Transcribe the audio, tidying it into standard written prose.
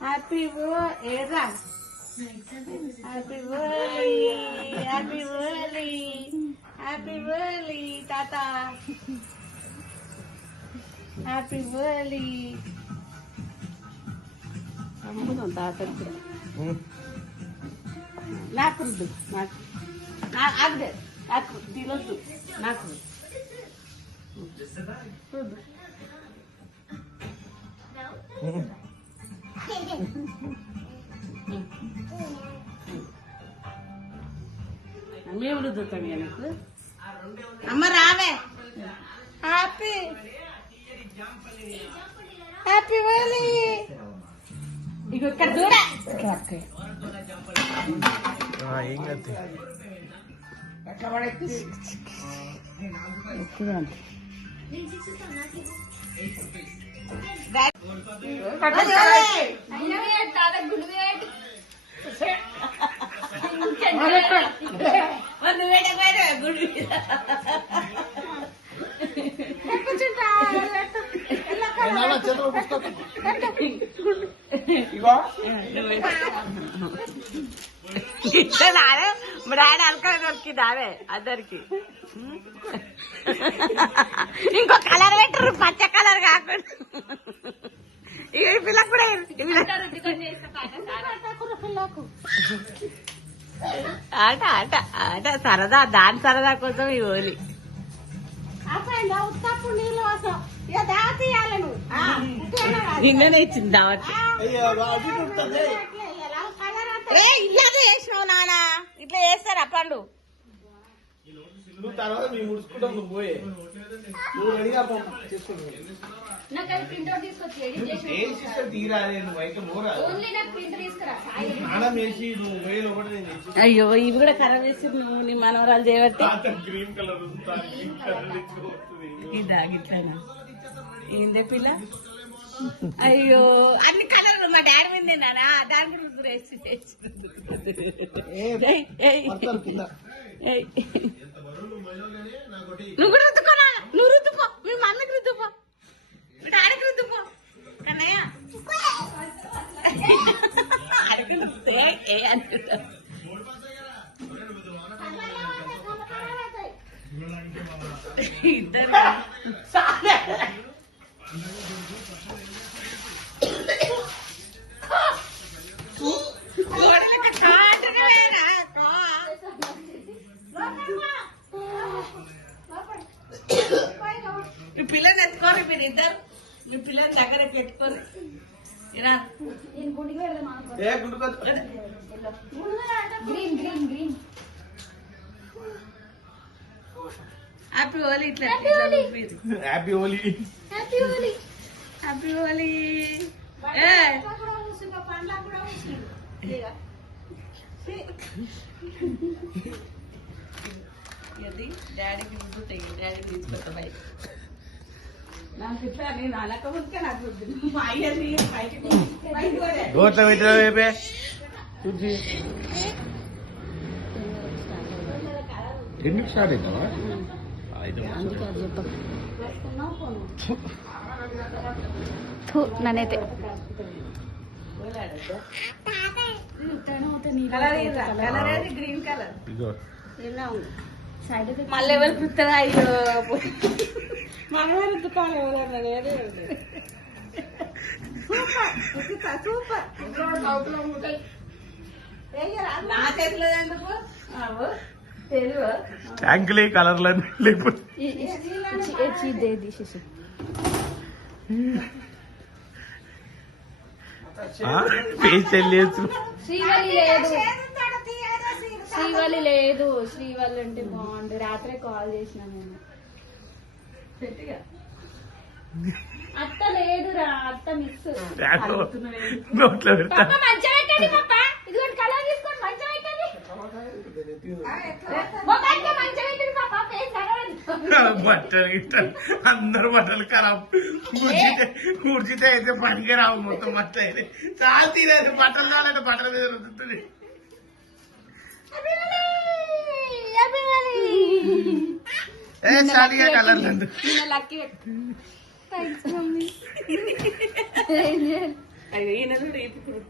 happy happy birthday happy birthday happy birthday తాత happy birthday అమ్ముదాం తాతకి నాకు నాకు ఆగదే నాకు తినొద్దు నాకు మేము రుద్దుతాం నాకు అమ్మ రావే హ్యాపీ హ్యాపీ బర్త్డే ఇక ఇక్కడ దూర ఏం కాదు ఎట్లా పడైతే డాడీ అలకా దొరికింది అవే అందరికి ఇంకో కలర్ పెట్టరు పచ్చ కలర్ కాకుండా ఈ పిల్లకు కూడా ఆట ఆట ఆట సరదా దాని సరదా కోసం ఈ హోలీ నిన్ననే ఇచ్చింది దావత్ ఇలాగే వేసినావు నానా ఇట్లా వేస్తారా పండు అయ్యో ఇవి కూడా ఖరాబ్ చేసి నువ్వు నీ మనవరాలు చేయబట్టి ఇదా గిట్లనా ఏందే పిల్ల అయ్యో అన్ని కలర్లు మా డాడీ మీద నానా దాని కూడా నువ్వు కూడా రుద్దుకోనా నువ్వు రుద్దుపో మీ మమ్మీకి రుద్దుపో మీ డాడీకి రుద్దుపో కన్నయ్య ఇద్దరు మీ పిల్లని ఎత్తుకోరు మీరు ఇద్దరు మీ పిల్లని దగ్గర పెట్టుకోరు ఇలా హ్యాపీ హోలీ ఇట్లా happy Holi happy Holi happy Holi అది డాడీకి గుర్తుంటాయి డాడీకి తీసుకొస్తా బయట నాకు ఇట్లా నేను అనకముందుకే నాకు మా అయ్యని గోట్ల పెట్టే ఎందుకు స్టార్ట్ అవుతావా నన్నైతే గ్రీన్ కలర్ మళ్ళీ ఎవరు గుర్తుందా అయ్యో మనవారు దుకాణం ఎవరన్నా సూపర్ నా చేతిలో ఎందుకు తెలివ ట్యాంకులే కలర్లని లేకపోతే శ్రీవల్లి లేదు శ్రీవల్లి అంటే బాగుండు రాత్రే కాల్ చేసిన నేను అత్త లేదురా అత్త మిక్స్ నోట్లో పెడతా మంచిగా పెట్టండి పాప ఇదిగోండి కలర్ తీసుకోండి మంచిగా పెట్టండి బట్టలు గిట్టలు అందరు బట్టలు ఖరాబ్ కూర్చితే అయితే పనికి రావు మొత్తం బట్టలు అయితే చాలా తీరేది బట్టలు కావాలంటే బట్టల మీద రుద్దుతుంది ఏ చాలిగా కలర్ లక్కీ థ్యాంక్స్ మమ్మీ అయ్యో ఈయన చూడు ఇప్పుడు